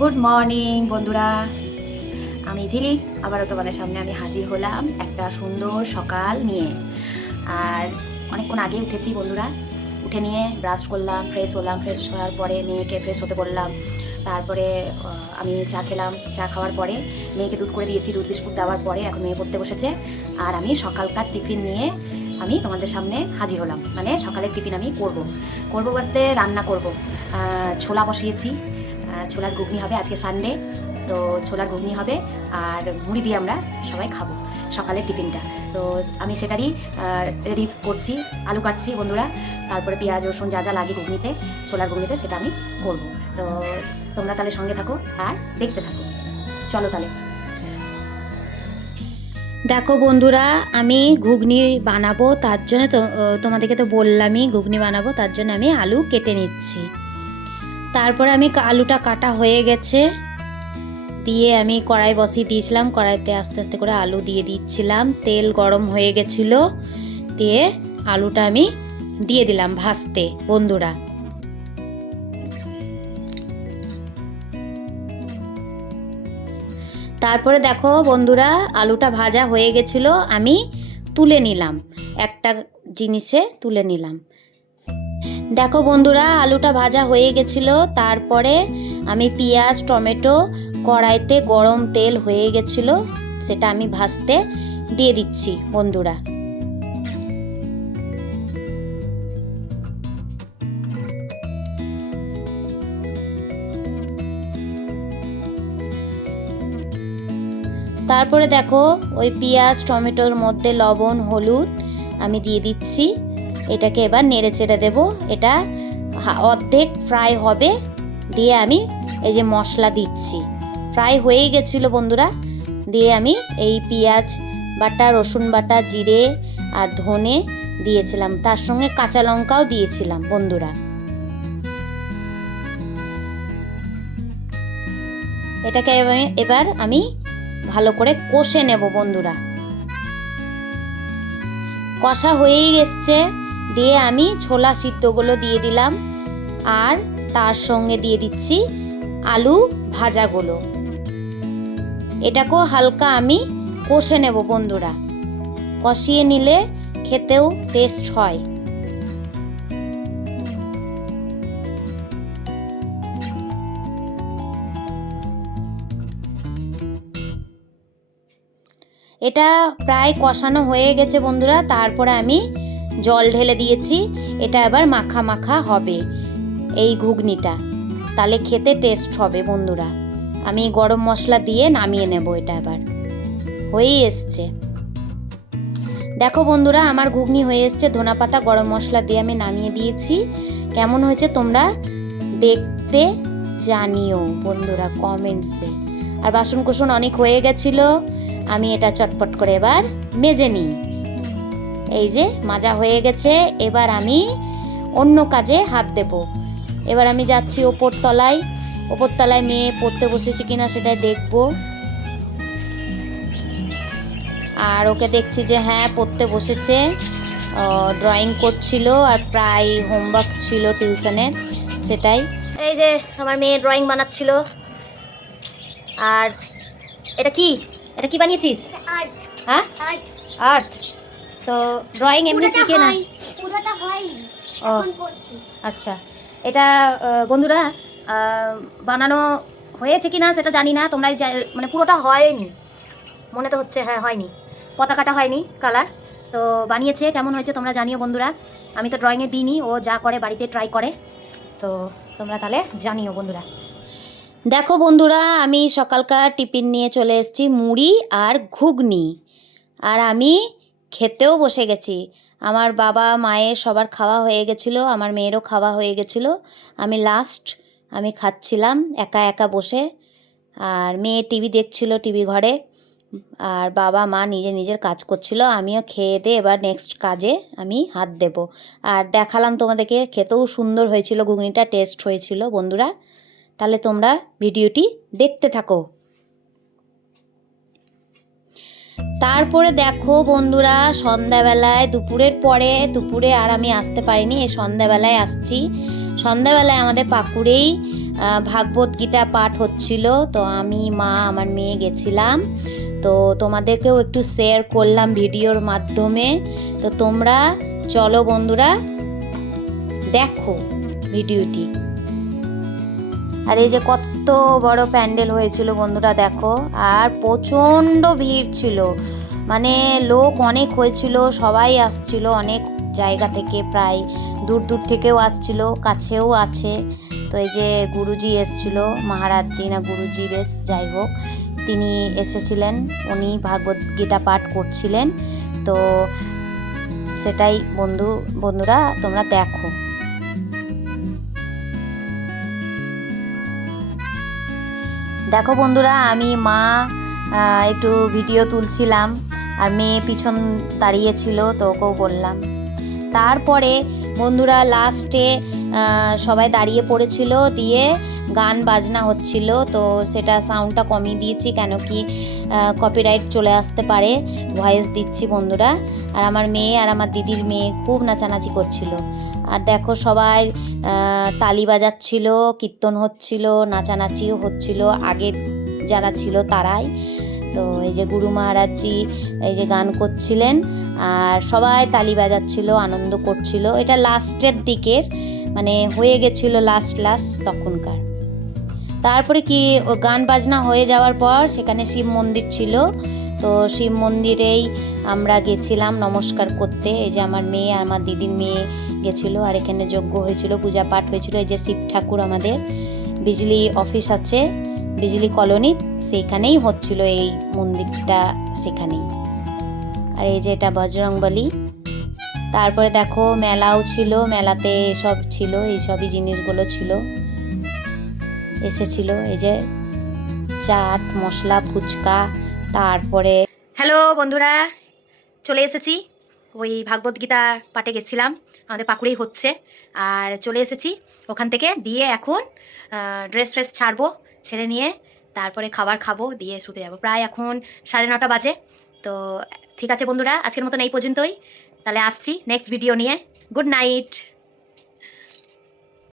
Good morning বন্ধুরা, আমি ঝিলিক আবারও তোমাদের সামনে আমি হাজির হলাম একটা সুন্দর সকাল নিয়ে। আর অনেকক্ষণ আগে উঠেছি বন্ধুরা, উঠে নিয়ে ব্রাশ করলাম, ফ্রেশ হলাম, ফ্রেশ হওয়ার পরে মেয়েকে ফ্রেশ হতে বললাম। তারপরে আমি চা খেলাম, চা খাওয়ার পরে মেয়েকে দুধ করে দিয়েছি, দুধ বিস্কুট দেওয়ার পরে এখন মেয়ে পড়তে বসেছে। আর আমি সকালকার টিফিন নিয়ে আমি তোমাদের সামনে হাজির হলাম। মানে সকালের টিফিন আমি করব বলতে রান্না করব। ছোলা বসিয়েছি, ছোলার ঘুগনি হবে, আজকে সানডে তো ছোলার ঘুগনি হবে আর মুড়ি দিয়ে আমরা সবাই খাবো সকালের টিফিনটা। তো আমি সেটারই রেডি করছি, আলু কাটছি বন্ধুরা, তারপরে পেঁয়াজ রসুন যা যা লাগে ঘুগনিতে, ছোলার ঘুগনিতে সেটা আমি করব। তো তোমরা তাহলে সঙ্গে থাকো আর দেখতে থাকো, চলো তাহলে। দেখো বন্ধুরা, আমি ঘুগনি বানাবো, তার জন্য তোমাদেরকে তো বললামই ঘুগনি বানাবো, তার জন্য আমি আলু কেটে নিচ্ছি। তারপরে আমি আলুটা কাটা হয়ে গেছে, দিয়ে আমি কড়াই বসিয়ে দিয়েছিলাম, কড়াইতে আস্তে আস্তে করে আলু দিয়ে দিচ্ছিলাম, তেল গরম হয়ে গেছিলো, দিয়ে আলুটা আমি দিয়ে দিলাম ভাজতে বন্ধুরা। তারপরে দেখো বন্ধুরা, আলুটা ভাজা হয়ে গেছিলো, আমি তুলে নিলাম, একটা জিনিসে তুলে নিলাম। দেখো বন্ধুরা, আলুটা ভাজা হয়ে গেছিলো, তারপরে আমি পেঁয়াজ টমেটো কড়াইতে গরম তেল হয়ে গেছিলো, সেটা আমি ভাজতে দিয়ে দিচ্ছি বন্ধুরা। তারপরে দেখো ওই পেঁয়াজ টমেটোর মধ্যে লবণ হলুদ আমি দিয়ে দিচ্ছি, এটাকে এবার নেড়ে চেড়ে দেবো। এটা অর্ধেক ফ্রাই হবে, দিয়ে আমি এই যে মশলা দিচ্ছি, ফ্রাই হয়ে গেছিলো বন্ধুরা, দিয়ে আমি এই পেঁয়াজ বাটা রসুন বাটা জিরে আর ধনে দিয়েছিলাম, তার সঙ্গে কাঁচা লঙ্কাও দিয়েছিলাম বন্ধুরা। এটাকে এবার আমি ভালো করে কষে নেব বন্ধুরা। কষা হয়েই এসছে, দিয়ে আমি ছোলা সিদ্ধগুলো দিয়ে দিলাম, আর তার সঙ্গে দিয়ে দিচ্ছি আলু ভাজাগুলো। এটাকেও হালকা আমি কষে নেব বন্ধুরা, কষিয়ে নিলে খেতেও টেস্ট হয়। এটা প্রায় কষানো হয়ে গেছে বন্ধুরা, তারপরে আমি জল ঢেলে দিয়েছি। এটা এবার মাখা মাখা হবে এই ঘুগনিটা, তাহলে খেতে টেস্ট হবে বন্ধুরা। আমি গরম মশলা দিয়ে নামিয়ে নেব, এটা এবার হয়েই এসছে। দেখো বন্ধুরা, আমার ঘুগনি হয়ে এসছে, ধনেপাতা গরম মশলা দিয়ে আমি নামিয়ে দিয়েছি। কেমন হয়েছে তোমরা দেখতে জানিও বন্ধুরা কমেন্টসে। আর বাসন কুসন অনেক হয়ে গেছিলো, আমি এটা চটপট করে এবার মেজে নিই। এই যে মাজা হয়ে গেছে, এবার আমি অন্য কাজে হাত দেব। এবার আমি যাচ্ছি ওপরতলায় মেয়ে পড়তে বসেছে কিনা সেটাই দেখব। আর ওকে দেখছি যে হ্যাঁ পড়তে বসেছে, ড্রয়িং করছিল আর প্রায় হোমওয়ার্ক ছিল টিউশনের, সেটাই। এই যে আমার মেয়ে ড্রয়িং বানাচ্ছিল। আর এটা কি বানিয়েছিস? হ্যাঁ, আর্ট। তো ড্রয়িং এমনি শিখে না? ও আচ্ছা, এটা বন্ধুরা বানানো হয়েছে কি না সেটা জানি না, তোমরা মানে পুরোটা হয়নি মনে তো হচ্ছে, হ্যাঁ হয়নি, পতাকাটা হয়নি কালার। তো বানিয়েছে, কেমন হয়েছে তোমরা জানিও বন্ধুরা। আমি তো ড্রয়িংয়ে দিইনি, ও যা করে বাড়িতে ট্রাই করে, তো তোমরা তাহলে জানিও বন্ধুরা। দেখো বন্ধুরা, আমি সকালকার টিফিন নিয়ে চলে এসেছি, মুড়ি আর ঘুগনি, আর আমি খেতেও বসে গেছি। আমার বাবা মায়ের সবার খাওয়া হয়ে গেছিলো, আমার মেয়েরও খাওয়া হয়ে গেছিলো, আমি লাস্ট আমি খাচ্ছিলাম একা একা বসে। আর মেয়ে টিভি দেখছিল টিভি ঘরে, আর বাবা মা নিজের কাজ করছিল। আমিও খেয়ে দিয়ে এবার নেক্সট কাজে আমি হাত দেব। আর দেখালাম তোমাদেরকে, খেতেও সুন্দর হয়েছিল, ঘুগনিটা টেস্ট হয়েছিল বন্ধুরা। তাহলে তোমরা ভিডিওটি দেখতে থাকো। তারপরে দেখো বন্ধুরা, সন্ধ্যাবেলায় দুপুরে আর আমি আসতে পারিনি, এই সন্ধ্যাবেলায় আসছি। সন্ধ্যাবেলায় আমাদের পাকুড়েই ভাগবত গীতা পাঠ হচ্ছিল, তো আমি মা আমার মেয়ে গেছিলাম। তো তোমাদেরকেও একটু শেয়ার করলাম ভিডিওর মাধ্যমে। তো তোমরা চলো বন্ধুরা দেখো ভিডিওটি। আর এই যে কত বড় প্যান্ডেল হয়েছিল বন্ধুরা দেখো, আর প্রচণ্ড ভিড় ছিল, মানে লোক অনেক হয়েছিল, সবাই আসছিল অনেক জায়গা থেকে, প্রায় দূর দূর থেকেও আসছিল, কাছেও আছে। তো এই যে গুরুজি এসছিল, মহারাজজি না গুরুজি বেশ যাই হোক, তিনি এসেছিলেন, উনি ভাগবত গীতা পাঠ করছিলেন। তো সেটাই বন্ধুরা তোমরা দেখো। দেখো বন্ধুরা, আমি মা একটু ভিডিও তুলছিলাম, আর মেয়ে পিছন দাঁড়িয়েছিল, তো ওকেও বললাম। তারপরে বন্ধুরা লাস্টে সবাই দাঁড়িয়ে পড়েছিল, দিয়ে গান বাজনা হচ্ছিল, তো সেটা সাউন্ডটা কমিয়ে দিয়েছি, কেন কি কপিরাইট চলে আসতে পারে, ভয়েস দিচ্ছি বন্ধুরা। আর আমার মেয়ে আর আমার দিদির মেয়ে খুব নাচানাচি করছিল। আর দেখো সবাই তালি বাজাচ্ছিল, কীর্তন হচ্ছিল, নাচানাচিও হচ্ছিল, আগে যারা ছিল তারাই। তো এই যে গুরু মহারাজজি এই যে গান করছিলেন, আর সবাই তালি বাজাচ্ছিল, আনন্দ করছিল। এটা লাস্টের দিকের, মানে হয়ে গেছিলো লাস্ট তখনকার। তারপরে কি গান বাজনা হয়ে যাওয়ার পর সেখানে শিব মন্দির ছিল, তো শিব মন্দিরেই আমরা গেছিলাম নমস্কার করতে। এই যে আমার মেয়ে আর আমার দিদির মেয়ে গেছিলো, আর এখানে যজ্ঞ হয়েছিল, পূজা পাঠ হয়েছিল। এই যে শিব ঠাকুর, আমাদের বিজলি অফিস আছে বিজলি কলোনি, সেইখানেই হচ্ছিল এই মন্দিরটা, সেখানেই। আর এই যে এটা বজরংবলী। তারপরে দেখো মেলাও ছিল, মেলাতে এসব ছিল, এইসবই জিনিসগুলো ছিল, এসেছিল। এই যে চাট মশলা, ফুচকা। তারপরে হ্যালো বন্ধুরা, চলে এসেছি, ওই ভাগবত গীতা পাঠে গেছিলাম, আমাদের পাকুড়েই হচ্ছে, আর চলে এসেছি ওখান থেকে। দিয়ে এখন ড্রেস ছাড়বো, ছেড়ে নিয়ে তারপরে খাবার খাবো, দিয়ে শুতে যাবো। প্রায় এখন 9:30 বাজে। তো ঠিক আছে বন্ধুরা, আজকের মতন এই পর্যন্তই, তাহলে আসছি নেক্সট ভিডিও নিয়ে। Good night.